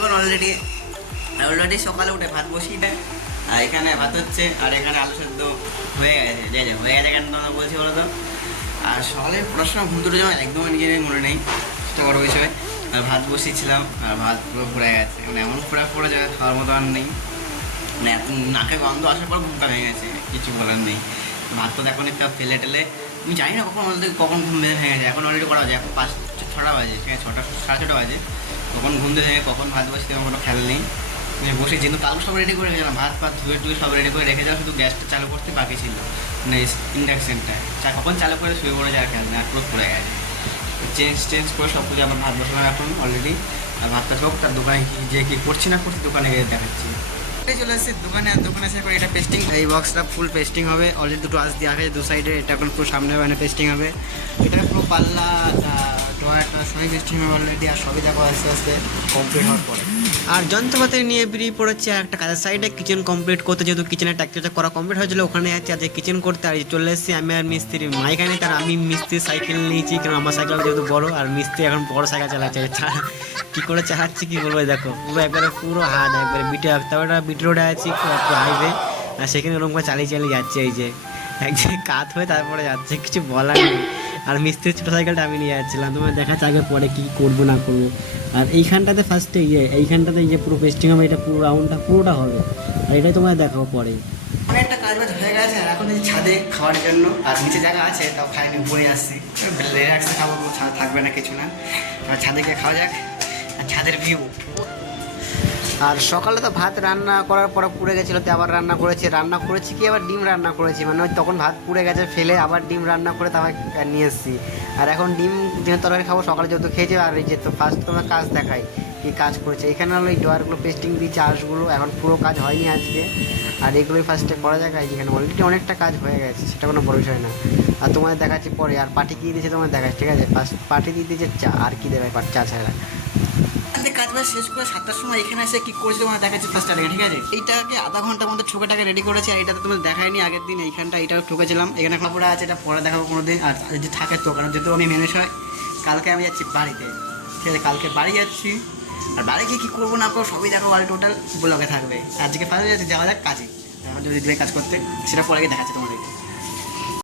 এখন অলরেডি সকালে উঠে ভাত বসিয়ে দেয়, আর এখানে ভাত হচ্ছে, আর এখানে আলু সেদ্ধ হয়ে গেছে। হয়ে গেছে কেন তোমরা বলছি বলো তো। আর সকালে পড়াশোনা ঘুম দুটো জমা একদম নিজের মনে নেই, সেটা বড় বিষয়। আর ভাত বসিয়েছিলাম, আর ভাত পুরো ফুড়ে গেছে, মানে এমন পড়ে যায় খাওয়ার মতো আর নেই। মানে এত নাকে গন্ধ আসার পর ঘুমটা ভেঙে গেছে, কিছু বলার নেই। ভাত তো এখন একটা ফেলে টেলে আমি জানি না কখন ঘুম ভেঙে গেছে। এখন অলরেডি করা বাজে, এখন 6টা বাজে, ঠিক আছে, 6টা 6:30 বাজে। কখন ঘুম ভেঙে কখন ভাত বসতে আমার কোনো খেয়াল নেই। বসে যেহেতু কালকে সব রেডি করে রেখেছিলাম, ভাত ধুয়ে সব রেডি করে রেখে যাওয়া, শুধু গ্যাসটা চালু করতে বাকি ছিল, মানে ইন্ডাকশানটা কখন চালু করে শুয়ে পড়ে যাওয়ার খেয়াল নেই, আর পুরো পড়ে গেছে। চেঞ্জ করে সব কিছু আমার ভাত বসালাম এখন অলরেডি। আর ভাতটা হোক, তার দোকানে যে কী করছি না করছি দোকানে গিয়ে দেখাচ্ছি। চলে এসেছি দোকানে, আর দোকানে এসে পরে এটা পেস্টিং, এই বক্সটা ফুল পেস্টিং হবে। অলরেডি দুটো আঁচ দেওয়া হয়েছে দু সাইডে, এটা এখন পুরো সামনে মানে পেস্টিং হবে। এটা পুরো পাল্লা ড্রয়ারটা সবই পেস্টিং হবে অলরেডি, আর সবই দেখো আস্তে আস্তে কমপ্লিট হওয়ার পরে। আর যন্ত্রপাতি নিয়ে বেরিয়ে পড়েছে একটা কাজের সাইডে, কিচেন কমপ্লিট করতে। যেহেতু কিচেনের ট্যাক্টরটা করা কমপ্লিট হয়েছিল, ওখানে যাচ্ছে আজকে কিচেন করতে। আর চলে এসেছি আমি আর মিস্ত্রি মাইখানে, তার আমি মিস্ত্রির সাইকেল নিয়েছি, কারণ আমার সাইকেল যেহেতু বড়, আর মিস্ত্রি এখন বড় সাইকেল চালাচ্ছে। কী করে চালাচ্ছে কী বলবো, দেখো পুরো একবারে পুরো হাত একবারে বিটে রাখতে হবে। বিট রোডে আছি হাইওয়ে, আর সেখানে ওরকম করে চালিয়ে যাচ্ছে। এই যে এক জায়গায় কাত হয়ে তারপরে যাচ্ছে, কিছু বলার নেই। আর মিস্ত্রির ছোটো সাইকেলটা আমি নিয়ে যাচ্ছিলাম, তোমার দেখাচ্ছে আগে পরে কী করবো না করবো। আর এইখানটাতে ফার্স্টে এইখানটাতে পুরো পেস্টিং হবে, এটা পুরো রাউন্ডটা পুরোটা হবে, আর এটাই তোমায় দেখাবো পরে। অনেকটা কাজ বাজ হয়ে গেছে, আর এখন এই ছাদে খাওয়ার জন্য, আর নিচে জায়গা আছে তাও খাইনি, উপরে আসছি। রিল্যাক্সে খাবো, ছাদ থাকবে না কিছু না, এবার ছাদে গিয়ে খাওয়া যাক। আর ছাদের ভিউ। আর সকালে তো ভাত রান্না করার পরে পুড়ে গেছিলো, তো আবার রান্না করেছি কি আবার ডিম রান্না করেছি, মানে ওই তখন ভাত পুড়ে গেছে ফেলে আবার ডিম রান্না করে তারপর নিয়ে এসেছি। আর এখন ডিমের তরকারি খাবো, সকালে যেহেতু খেয়েছি। আর এই যে তো ফার্স্ট তোমার কাজ দেখাই কী কাজ করেছে। এখানে হলো এই ডয়ারগুলো পেস্টিং দিয়েছে, আঁশগুলো এখন পুরো কাজ হয়নি আজকে, আর এগুলোই ফার্স্টে করা যায়। যেখানে অলরেডি অনেকটা কাজ হয়ে গেছে, সেটা কোনো বড় বিষয় না। আর তোমাদের দেখাচ্ছি পরে। আর পাটি কী দিয়েছে তোমার দেখাচ্ছি, ঠিক আছে। ফার্স্ট পাটি দিয়ে দিয়েছে চা, আর কী দেবে চা ছাড়া। কাজ বাজ শেষ করে 7টার সময় এখানে এসে কী করেছি তোমার দেখাচ্ছি ফার্স্ট আগে, ঠিক আছে। এইটাকে আধা ঘন্টার মধ্যে ঠুকেটাকে রেডি করেছি, আর এটা তো তোমাদের দেখায়নি আগের দিন। এইখানটা এইটাও ঠুকেছিলাম, এখানে কাপড় আছে, এটা পরে দেখাবো কোনো দিন। আর যদি থাকে তো, কারণ যেহেতু আমি ম্যানেজ হয়, কালকে আমি যাচ্ছি বাড়িতে, ঠিক আছে, কালকে বাড়ি যাচ্ছি। আর বাড়ি গিয়ে কী করবো না করবো সবই দেখো, অল টোটাল ব্লগে থাকবে। আজকে ফার্স্ট যাচ্ছে, যাওয়া যাক কাজে, এখন যদি দিবে কাজ করতে, সেটা পরে গিয়ে দেখাচ্ছে তোমাদেরকে।